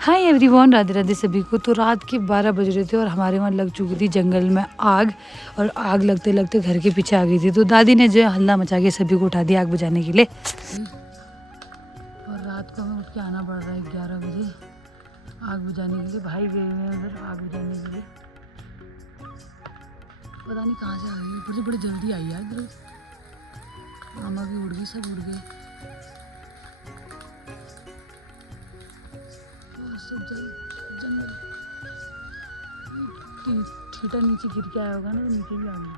Hi everyone, Radhe Radhe सभी को। तो रात के 12 बज रहे थे और हमारे वहाँ लग चुकी थी जंगल में आग। और आग लगते लगते घर के पीछे आ गई थी। तो दादी ने जो है हल्ला मचा के सभी को उठा दिया आग बुझाने के लिए। और रात को हमें उठ के आना पड़ रहा है 11 बजे आग बुझाने के लिए। भाई गए हुए हैं उधर आग बुझाने के लिए। पता नहीं कहाँ से आ गई, ऊपर से बड़ी जल्दी आई है इधर। मामा भी उड़ गई, सब उड़ गए। सब जंगल ठीटा नीचे गिर के आया होगा ना, तो नीचे भी आ गई।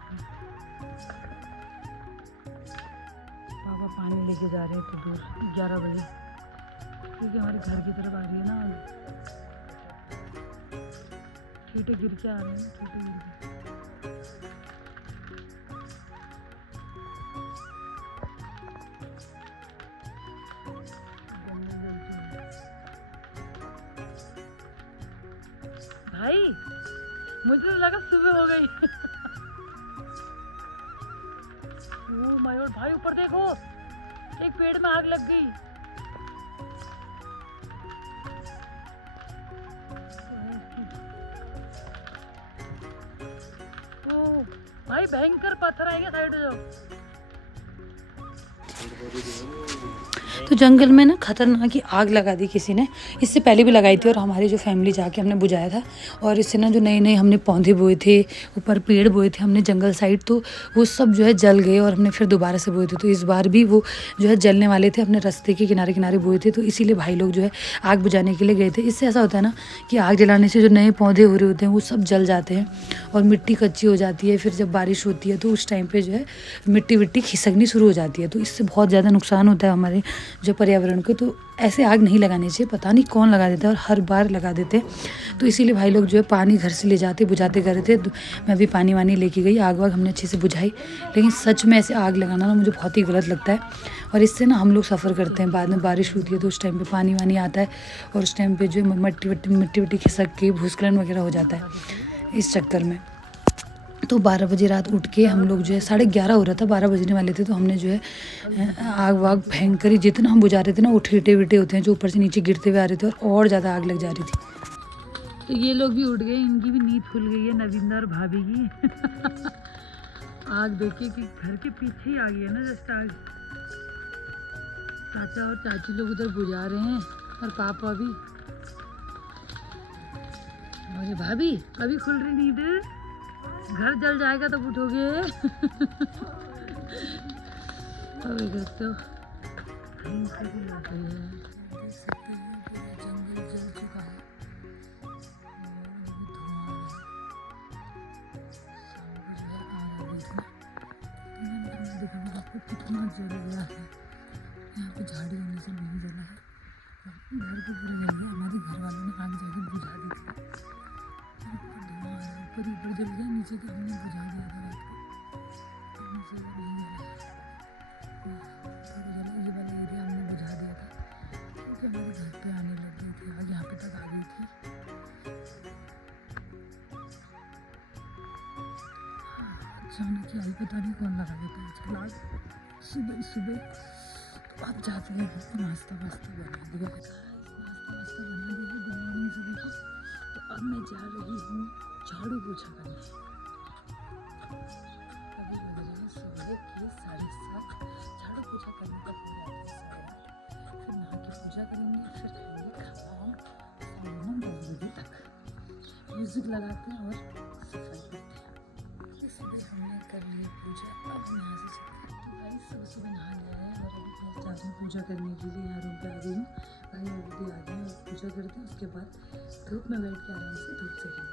पापा पानी लेके जा रहे हैं तो दूर 11 बजे, क्योंकि हमारे घर की तरफ आ रही है ना। ठीटे गिर के आ रहे हैं, ठीटे गिर के। भाई मुझे तो लगा सुबह हो गई। ओ माय गॉड भाई, ऊपर देखो, एक पेड़ में आग लग गई। ओ भाई भयंकर पत्थर आएंगे, साइड हो जाओ। तो जंगल में ना खतरनाक ही आग लगा दी किसी ने। इससे पहले भी लगाई थी और हमारी जो फैमिली जाके हमने बुझाया था। और इससे ना जो नए नए हमने पौधे बोए थे, ऊपर पेड़ बोए थे हमने जंगल साइड, तो वो सब जो है जल गए और हमने फिर दोबारा से बोए थे। तो इस बार भी वो जो है जलने वाले थे, अपने रास्ते के किनारे किनारे बोए थे। तो इसीलिए भाई लोग जो है आग बुझाने के लिए गए थे। इससे ऐसा होता है ना कि आग जलाने से जो नए पौधे हो रहे होते हैं वो सब जल जाते हैं और मिट्टी कच्ची हो जाती है। फिर जब बारिश होती है तो उस टाइम पर जो है मिट्टी विट्टी खिसकनी शुरू हो जाती है। तो इससे बहुत ज़्यादा नुकसान होता है हमारे जो पर्यावरण को। तो ऐसे आग नहीं लगानी चाहिए। पता नहीं कौन लगा देता है और हर बार लगा देते हैं। तो इसीलिए भाई लोग जो है पानी घर से ले जाते बुझाते कर रहे थे। मैं भी पानी वानी लेके गई, आग वाग हमने अच्छे से बुझाई। लेकिन सच में ऐसे आग लगाना ना मुझे बहुत ही गलत लगता है। और इससे ना हम लोग सफ़र करते हैं। बाद में बारिश होती है तो उस टाइम पे पानी वानी आता है और उस टाइम पे जो है मिट्टी वट्टी खिसक के भूस्खलन वगैरह हो जाता है इस चक्कर में। तो 12 बजे रात उठ के हम लोग जो है 11:30 हो रहा था, 12 बजने वाले थे। तो हमने जो है आग वाग भयंकर ही, जितना हम बुझा रहे थे ना, वो ठीटे वीटे होते हैं जो ऊपर से नीचे गिरते हुए आ रहे थे और ज़्यादा आग लग जा रही थी। तो ये लोग भी उठ गए, इनकी भी नींद खुल गई है, नविंदर और भाभी की। आग देखे कि घर के पीछे ही आ गई है ना जस्ट आग। चाचा और चाची लोग उधर बुझा रहे हैं और पापा भी। अरे भाभी अभी खुल रही नींद, घर जल जाएगा तब उठोगे। अभी तो जंगल जल चुका है। कितना जल गया है। यहाँ पे झाड़ी होने से नहीं जला है, घर पे पूरे जल गया। हमारे घर वालों ने आग जाके बुझा दी थी। ऊपर ऊपर जल गया, नीचे तो हमने बुझा दिया था रात को। नीचे नहीं जला, ऊपर जला। ये वाला एरिया हमने बुझा दिया था क्योंकि हमारे घर पे आने लग गई थी आग, यहाँ पे तक आ गई थी। अचानक ही आई, पता नहीं कौन लगा देता है आजकल आग। सुबह सुबह तो अब जाते हैं नाश्ता वास्ता बना दिया है। नाश्ता वास्ता बना दिया है। गुड मॉर्निंग सभी को। तो अब मैं जा रही हूँ झाड़ू पोछा करने। अभी बज रहे हैं सुबह के 7:30। झाड़ू पोछा करने तक हो जाता है 8:30। फिर नहा के पूजा करेंगे, फिर खाएंगे खाना 10 बजे तक। म्यूजिक लगाते हैं और सफाई करते हैं। तो सुबह हमने कर ली पूजा, अब हम यहाँ से चलते हैं। तो भाई सुबह सुबह नहा लिया है और अभी मैं जाती हूँ पूजा करने के लिए। यहाँ रूम पे आ गई हूँ, भाई अभी आ गए और पूजा करते हैं। उसके बाद धूप में बैठ के आराम से धूप सेकेंगे।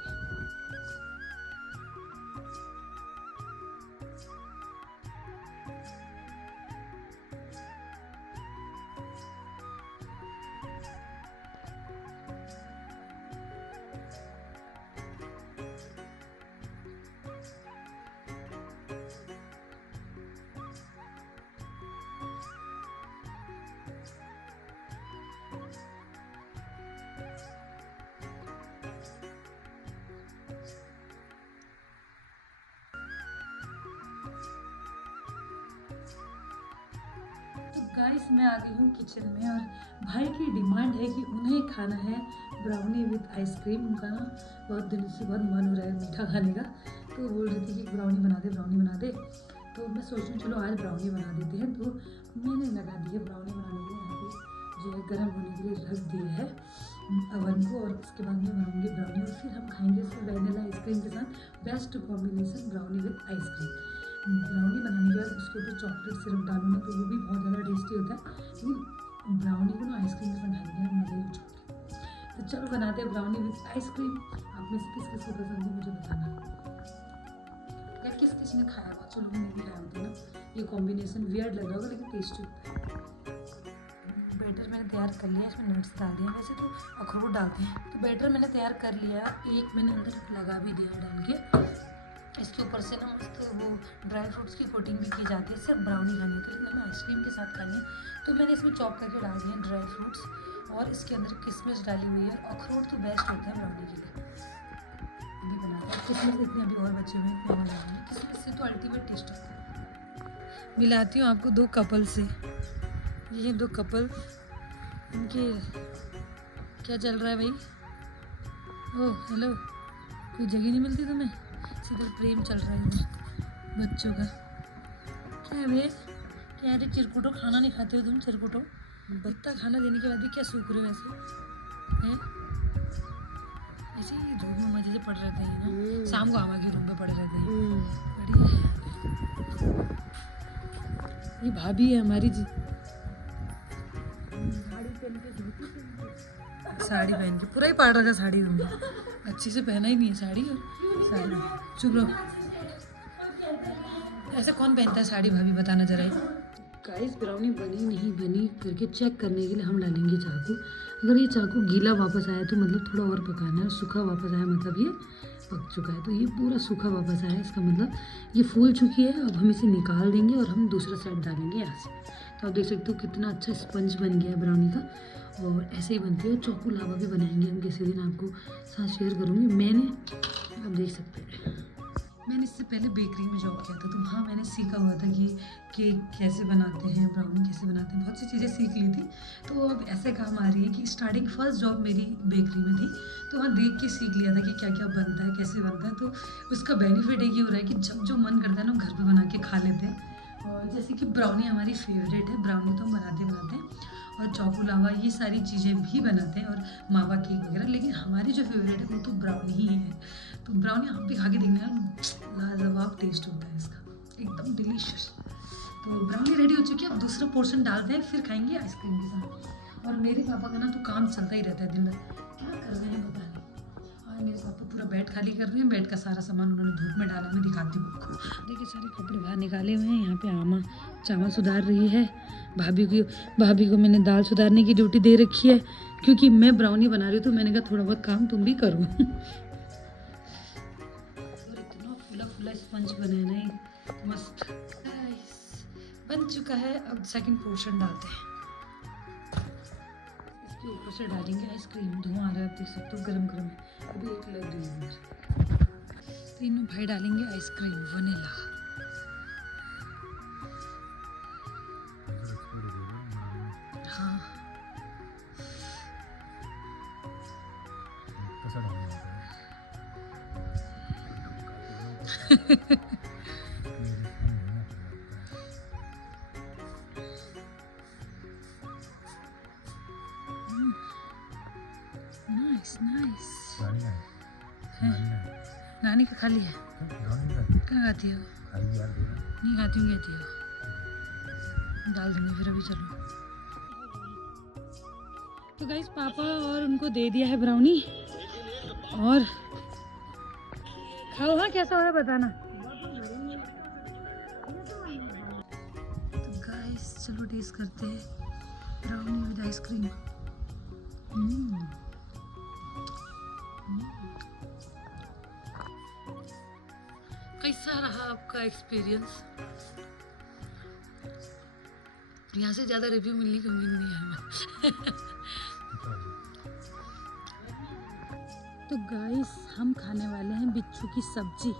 गाइस मैं आ गई हूँ किचन में और भाई की डिमांड है कि उन्हें खाना है ब्राउनी विद आइसक्रीम। उनका ना बहुत दिन से बहुत मन हो रहा है मीठा खाने का, तो बोल रही थी कि ब्राउनी बना दे ब्राउनी बना दे। तो मैं सोच रही हूँ चलो आज ब्राउनी बना देते हैं। तो मैंने लगा दी है ब्राउनी बनाने के लिए, यहाँ पे जो है गर्म होने के लिए रख दिया है अवन को, और उसके बाद मैं बनाऊंगी ब्राउनी और फिर हम खाएंगे इसको वेनिला आइसक्रीम के साथ। Best combination brownie with ice cream. Brownie बनाने के बाद उसके ऊपर चॉकलेट सिरप डालो ना तो वो भी बहुत ज़्यादा टेस्टी होता है, लेकिन ब्राउनी को ना आइसक्रीम के साथ खाएंगे मज़े ही कुछ। तो चलो बनाते हैं ब्राउनी विद आइसक्रीम। आप में से किस किस को पसंद है मुझे बताना, या किस किस ने खाया बहुत से लोगों ने भी खाया होता है ना। ये कॉम्बिनेशन वियर्ड लग रहा होगा लेकिन टेस्टी होता है। बैटर मैंने तैयार कर लिया, इसमें नट्स डाल दिया, वैसे तो अखरोट डालते हैं। तो बैटर मैंने तैयार कर लिया, एक मैंने अंदर लगा भी दिया डाल के। इसके ऊपर से ना मस्त वो ड्राई फ्रूट्स की कोटिंग भी की जाती है, सिर्फ ब्राउनी खानी है तो लेकिन हमें आइसक्रीम के साथ खानी है। तो मैंने इसमें चॉप करके डाल दिए ड्राई फ्रूट्स, और इसके अंदर किशमिश डाली हुई है। अखरोट तो बेस्ट होता है ब्राउनी के लिए, अभी बनाते हैं। किशमिश इतने अभी और बचे हुए हैं, इतने और डालेंगे। किशमिश से तो अल्टीमेट टेस्ट होता है। मिलाती हूँ आपको दो कपल से, ये दो कपल, इनके क्या चल रहा है भाई? ओह हेलो, कोई जगह नहीं मिलती तुम्हें? इधर प्रेम चल रहा है बच्चों का। क्या वे क्या रे चिरकुटो, खाना नहीं खाते हो तुम? चिरकुटो बत्ता खाना देने के बाद भी क्या सूख रहे हो वैसे हैं? ऐसे ही धूप में मजे से पड़ रहते हैं ना, शाम को आमा के रूम में पड़े रहते हैं। बढ़िया है। ये भाभी है हमारी जी, साड़ी पहन के पूरा ही पाड़ रखा साड़ी में, अच्छी से पहना ही नहीं है साड़ी। और साड़ी चुप रहो, ऐसा कौन पहनता है साड़ी भाभी, बताना जरा। गाइस ब्राउनी बनी नहीं बनी करके चेक करने के लिए हम डालेंगे चाकू। अगर ये चाकू गीला वापस आया तो मतलब थोड़ा और पकाना है, और सूखा वापस आया मतलब ये पक चुका है। तो ये पूरा सूखा वापस आया, इसका मतलब ये फूल चुकी है। अब हम इसे निकाल देंगे और हम दूसरा साइड डालेंगे यहाँ से। तो आप देख सकते हो कितना अच्छा स्पंज बन गया है ब्राउनी का, और ऐसे ही बनती है। चोको लावा भी बनाएंगे हम किसी दिन, आपको साथ शेयर करूँगी। मैंने आप देख सकते हैं मैंने इससे पहले बेकरी में जॉब किया था, तो हाँ मैंने सीखा हुआ था कि केक कैसे बनाते हैं, ब्राउनी कैसे बनाते हैं, बहुत सी चीज़ें सीख ली थी। तो अब ऐसे काम आ रही है कि स्टार्टिंग फर्स्ट जॉब मेरी बेकरी में थी, तो वहाँ देख के सीख लिया था कि क्या क्या बनता है, कैसे बनता है। तो उसका बेनिफिट एक ये हो रहा है कि जब जो मन करता है ना घर पर बना के खा लेते हैं। और जैसे कि ब्राउनी हमारी फेवरेट है, ब्राउनी तो हम बनाते हैं, और चोको लावा ये सारी चीज़ें भी बनाते हैं, और मावा केक वगैरह, लेकिन हमारी जो फेवरेट है वो तो ब्राउनी ही है। तो ब्राउनी आप भी खा के देखना, लाजवाब टेस्ट होता है इसका, एकदम डिलीशियस। तो ब्राउनी रेडी हो चुकी है, अब दूसरा पोर्शन डालते हैं, फिर खाएंगे आइसक्रीम के साथ। और मेरे पापा का ना तो काम चलता ही रहता है दिन भर, क्या कर रहे हैं पता नहीं। और मेरे पापा पूरा बेड खाली कर रहे हैं, बेड का सारा सामान उन्होंने धूप में डाला, मैं दिखाती हूँ आपको। देखिए सारे कपड़े बाहर निकाले हुए हैं। यहाँ पे आमा चावल सुधार रही है, भाभी को मैंने दाल सुधारने की ड्यूटी दे रखी है, क्योंकि मैं ब्राउनी बना रही हूँ तो मैंने कहा थोड़ा बहुत काम तुम भी करो। फुला स्पंज बनाना है मस्त। बन चुका है, अब सेकंड पोर्शन डालते हैं। इसके ऊपर से डालेंगे आइसक्रीम, धुआं आ रहा है आप देख सकते हो, गरम गरम है, अभी एक लग रही है। तीनों भाई डालेंगे आइसक्रीम वनीला। हाँ नाइस नाइस। नानी का खाली है, कहाँ खाती हो? नहीं खाती हूँ, कहती हो। डाल देंगे फिर अभी, चलो। तो गाइस पापा और उनको दे दिया है ब्राउनी, और खाओ। हाँ कैसा हो रहा है बताना। तो गाइस चलो टेस्ट करते हैं ब्राउनी विद आइसक्रीम। कैसा रहा आपका एक्सपीरियंस? यहाँ से ज़्यादा रिव्यू मिलने की उम्मीद नहीं है हमें। तो गाइस हम खाने वाले हैं बिच्छू की सब्जी।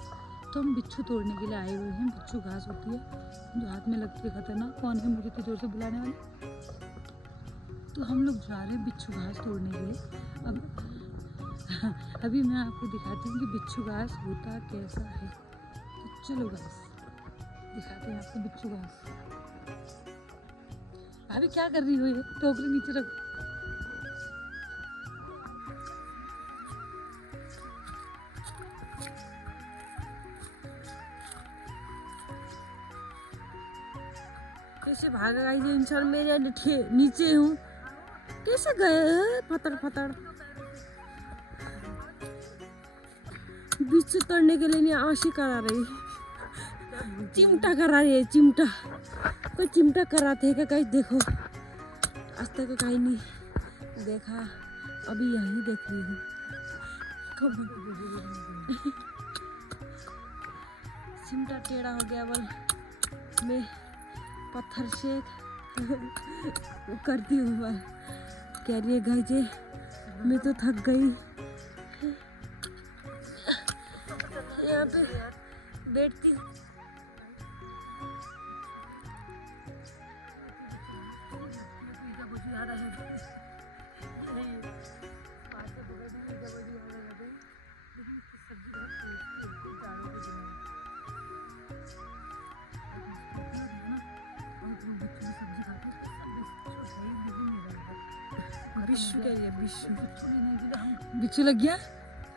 तो हम बिच्छू तोड़ने के लिए आए हुए हैं। बिच्छू घास होती है जो हाथ में लगती है खतरनाक। कौन है मुझे इतनी जोर से बुलाने वाले? तो हम लोग जा रहे हैं बिच्छू घास तोड़ने के लिए। अब अभी मैं आपको दिखाती हूँ कि बिच्छू घास होता कैसा है। तो चलो गाइस दिखाते हैं आपको बिच्छू घास। भाभी क्या कर रही हो? ये टोकरी नीचे रखो। कैसे भागा गाइस ये इंसान, मेरे नीचे हूँ, कैसे गए फतड़ फतड़। बिच्छू तोड़ने के लिए आशी करा रही, चिमटा करा रही है, चिमटा। कोई चिमटा कराते है क्या गाइस? देखो आज तक कहीं नहीं देखा, अभी यहीं देख रही हूँ। चिमटा टेढ़ा हो गया, बल मैं पत्थर से करती हूँ। बल कह रही है गाइस जी मैं तो थक गई। यहाँ पे बैठती हूँ। बिच्छू लग गया,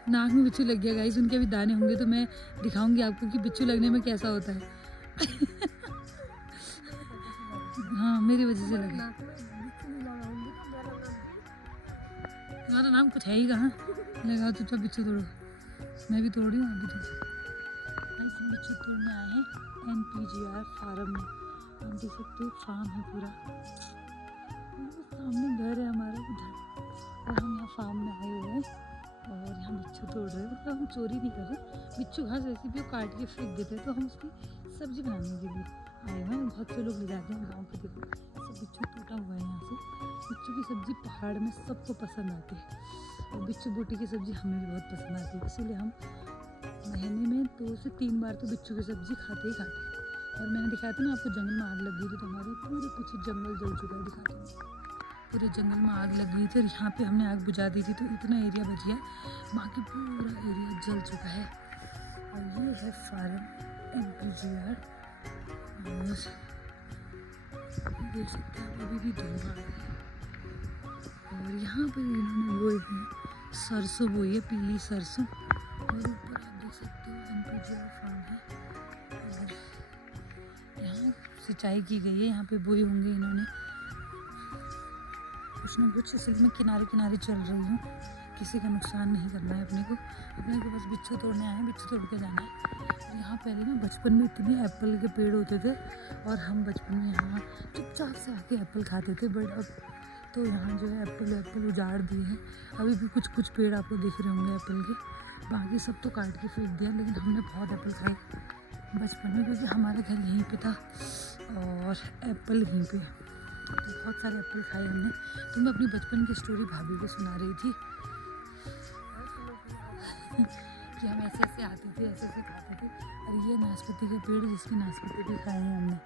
नाक में बिच्छू लग गया गाइस। उनके भी दाने होंगे तो मैं दिखाऊंगी आपको कि बिच्छू लगने में कैसा होता है। हाँ मेरी वजह से लगा। तुम्हारा नाम कुछ है ही कहाँ? लगा चुपचाप बिच्छू तोड़ो। मैं भी तोड़ रही हूँ अभी। तो हम बिच्छू तोड़ने आए हैं NPGR फार्म में। हम देख सकते हो फार्म है पूरा, सामने घर है हमारा उधर, और हम यहाँ फार्म में आए हुए हैं और यहाँ बिच्छू तोड़ रहे हैं। मतलब हम चोरी नहीं कर रहे, बिच्छू घास ऐसी भी काट के फेंक देते हैं तो हम उसकी सब्जी बनाने के लिए आए हैं। बहुत से लोग ले जाते हैं गाँव के। देखो सब बिच्छू टूटा हुआ है यहाँ से। बिच्छू की सब्जी पहाड़ में सबको पसंद आती है और बिच्छू बोटी की सब्जी हमें भी बहुत पसंद आती है, इसीलिए हम महीने में 2 से 3 बार तो बिच्छू की सब्जी खाते ही खाते हैं। और मैंने दिखाया था ना आपको जंगल में आग लग गई थी, तो हमारे पूरे पीछे जंगल जल चुका है। दिखाते हैं पूरे जंगल में आग लग गई थी और यहाँ पे हमने आग बुझा दी थी तो इतना एरिया बच गया, बाकी पूरा एरिया जल चुका है। और ये है फार्म NPGR और देख सकते हैं अभी भी धुआं आ रहा है। और यहाँ पे इन्होंने बोई है सरसों, बोई है पीली सरसों। और ऊपर आप देख सकते हो NPGR फार्म है और यहाँ सिंचाई की गई है। यहाँ पे बोई होंगे इन्होंने कुछ ना कुछ, इसलिए मैं किनारे किनारे चल रही हूँ। किसी का नुकसान नहीं करना है अपने को बस बिच्छू तोड़ने आए हैं, बिच्छू तोड़ के जाना है। यहाँ पहले ना बचपन में इतने एप्पल के पेड़ होते थे और हम बचपन में यहाँ चुपचाप से आके एप्पल खाते थे। बट अब तो यहाँ जो है एप्पल उजाड़ दिए हैं। अभी भी कुछ कुछ पेड़ आपको दिख रहे होंगे एप्पल के, बाकी सब तो काट के फेंक दिया। लेकिन हमने बहुत एप्पल खाए बचपन में क्योंकि हमारा घर यहीं पे था और एप्पल यहीं पे, तो बहुत सारे एप्पल खाए हमने। तो मैं अपनी बचपन की स्टोरी भाभी को सुना रही थी कि हम ऐसे ऐसे आते थे, ऐसे ऐसे खाते थे। और ये नाशपाती का पेड़, जिसकी नाशपाती भी खाए हैं हमने।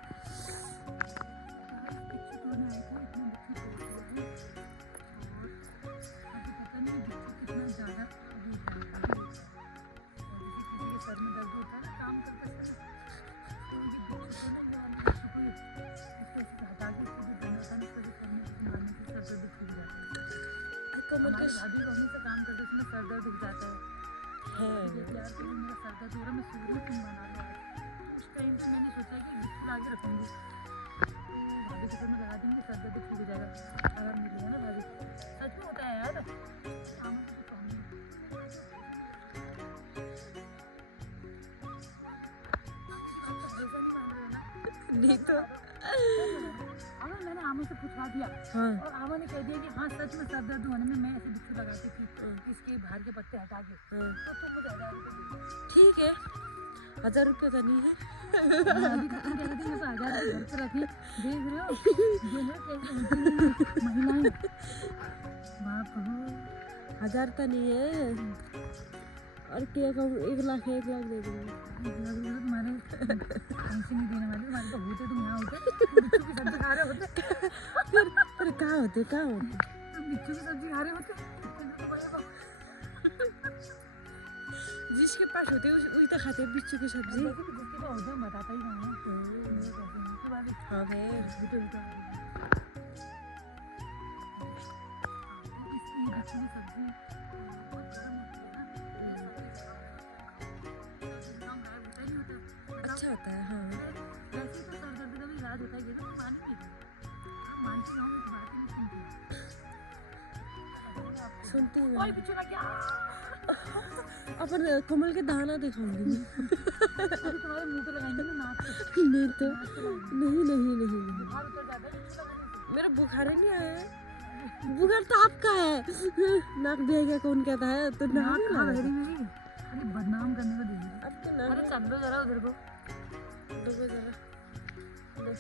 सर में दर्द होता है ना काम करते समय, तो ये बिच्छू को ना हटा के मारने से सर दर्द छूट जाता है। हमारी भाभी को हमेशा काम करते समय सर दर्द उठ जाता है। यार तो मेरा सर दर्द हो रहा, मैं सूर्य तुम बना रहा है। उस टाइम से मैंने सोचा कि बिच्छू आगे रखूँगी तो भाभी के सर में लगा देंगे, सर दर्द छूट जाएगा। अगर मिलेगा ना भाभी, सच में होता है यार। नहीं तो मैंने आमा से पूछवा दिया। हाँ। और आमा ने कह दिया कि हाँ सच में सर दर्द होने में मैं ऐसे बिच्छू लगाती थी इसके बाहर के पत्ते हटा के। तो कुछ 1000 रुपये ठीक है, 1000 रुपये का नहीं है। अभी तक कह रही थी 1000 घर पे रखी, देख रहे हो महिलाएं। बाप हो 1000 का नहीं है। और क्या कहूँ, 1 लाख है, 1 लाख दे दूँगी। तुम्हारे पैसे नहीं देने वाले, तुम्हारे तो होते, तुम यहाँ होते बिच्छू की सब्जी खा रहे होते। फिर कहाँ होते तुम बिच्छू की सब्जी खा रहे होते। जिसके पास होते वही तो खाते बिच्छू की सब्जी। जिसके पास होते हम बताता ही कहाँ है। हाँ है। बिच्छू की सब्जी अच्छा होता है। हाँ वैसे तो सर दर्द का भी इलाज होता है, ये तो मानी नहीं थी। हम मानती हूँ, इस बात नहीं सुनती हूँ। कोई बिच्छू लग गया। अपन कमल के दाना दिखाऊंगी मैं। अरे तुम्हारे मुंह पे लगाएंगे ना, नाक पे। नहीं तो नहीं बुखार उतर जाता है बिच्छू लगाने से। मेरा बुखार ही नहीं आया है। बुखार तो आपका है। नाक भी गया कौन कहता है तो नाक कहाँ बहरी मेरी? अरे बदनाम करने को दे दी। आपके अरे नाक चल दो जरा उधर को। डूबे जरा ले।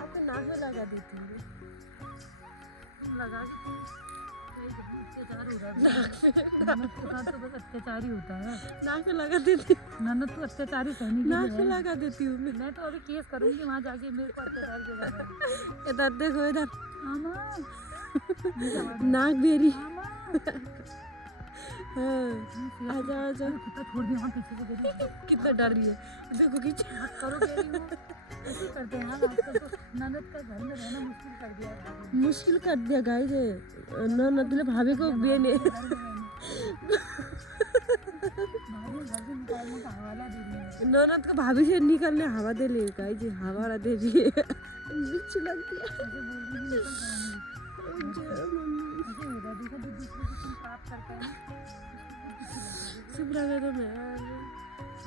आपके नाक में लगा देती हूँ। लगा अत्याचार हो रहा है। ननद के साथ तो बस अत्याचार ही होता है। नाक में लगा देती हूँ। ननद तो अत्याचारी सहनी नाक में लगा देती हूँ मैं। मैं तो अभी केस करूंगी वहाँ जाके, मेरे को अत्याचार के बारे में। इधर देखो इधर। आमा नाक बेरी। आमा हाँ आजा आजा। कुत्ता छोड़ दिया वहाँ पीछे से देखो। कितना डर रही है देखो खींच। करो कह रही हूँ, ऐसे ही करते हैं यार आजकल तो। ननद का घर में रहना मुश्किल कर दिया है भाभी ने। मुश्किल कर दिया गाइस। न मतलब भाभी को बेने घर में रहना। भाभी घर से निकालने का हवाला दे रही है। ननद को भाभी से निकलने हवा दे ले गाइस। हवा दे रही है। बिच्छू लग गया। ऐसे बोल रही है, निकल जाऊंगी। ऐसे होगा, देखो जो दूसरे से तुम प्राप्त करता है ना। चुप रहा तो मैं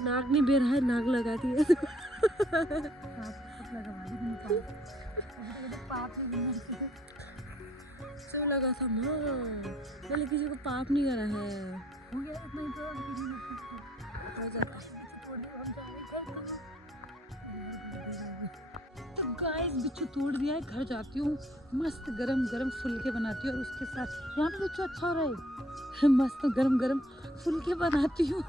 नाक नहीं बेर है, नाक लगाती है। सब लगा था माँ, मैंने किसी को पाप नहीं करा है। हो गया इतना ही तो हो जाता है। तो गाइस बिच्छू तोड़ दिया है, घर जाती हूँ, मस्त गरम गरम फुलके बनाती हूँ और उसके साथ यहाँ पे बिच्छू अच्छा हो रहा है, मस्त गरम गरम फुलके बनाती हूँ।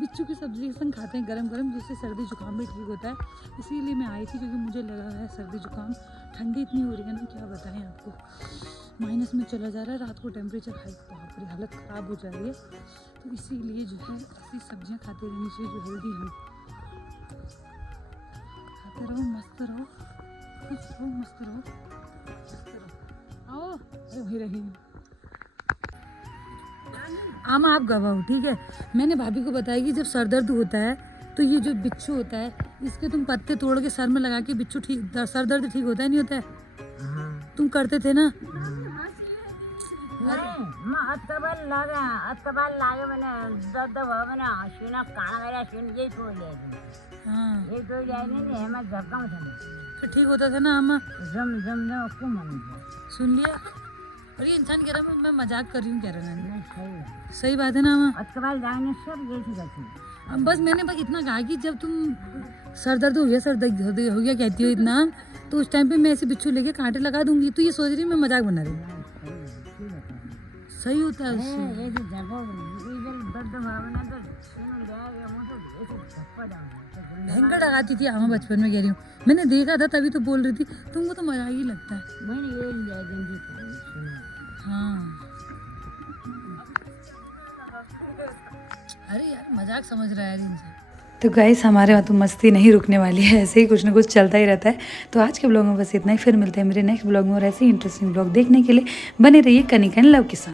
बिच्छू की सब्जी के संग खाते हैं गरम गरम, जिससे सर्दी जुकाम भी ठीक होता है। इसीलिए मैं आई थी क्योंकि मुझे लगा है सर्दी जुकाम। ठंडी इतनी हो रही है ना, क्या बताएं आपको, माइनस में चला जा रहा है। रात को टेम्परेचर हाई, बाप रे हालत ख़राब हो जा रही है। तो इसीलिए जो है ऐसी सब्जियां खाते रहनी चाहिए जो हेल्दी हो। खाते रहो, मस्त रहो, खुश रहो, मस्त रहो, मस्त रहो। आओ अरे वही रही आमा, आप गवाह हो ठीक है। मैंने भाभी को बताया कि जब सर दर्द होता है तो ये जो बिच्छू होता है इसके तुम पत्ते तोड़ के सर में लगा के बिच्छू ठीक, सर दर्द ठीक होता है नहीं होता है? तुम करते थे ना? हाँ तो ठीक होता था ना आमा? सुन लिया। और ये इंसान कह रहा है मैं मजाक कर रही हूँ, कह रहा है सही बात है ना आमा? अब बस मैंने बस इतना कहा कि जब तुम सर दर्द हो गया, सर दर्द हो गया कहती हो इतना, तो उस टाइम पे मैं ऐसे बिच्छू लेके कांटे लगा दूंगी। तो ये सोच रही मैं मजाक बना रही हूँ। सही होता है उससे। भयंकर लगाती थी आमा बचपन में, कह रही हूँ मैंने देखा था तभी तो बोल रही थी। तुमको तो मजाक ही लगता है। हाँ अरे यार मजाक समझ रहा है इंसान। तो गाइस हमारे वहाँ तो मस्ती नहीं रुकने वाली है, ऐसे ही कुछ ना कुछ चलता ही रहता है। तो आज के ब्लॉग में बस इतना ही, फिर मिलते हैं मेरे नेक्स्ट ब्लॉग में और ऐसे ही इंटरेस्टिंग ब्लॉग देखने के लिए बने रहिए कनिका लव के साथ।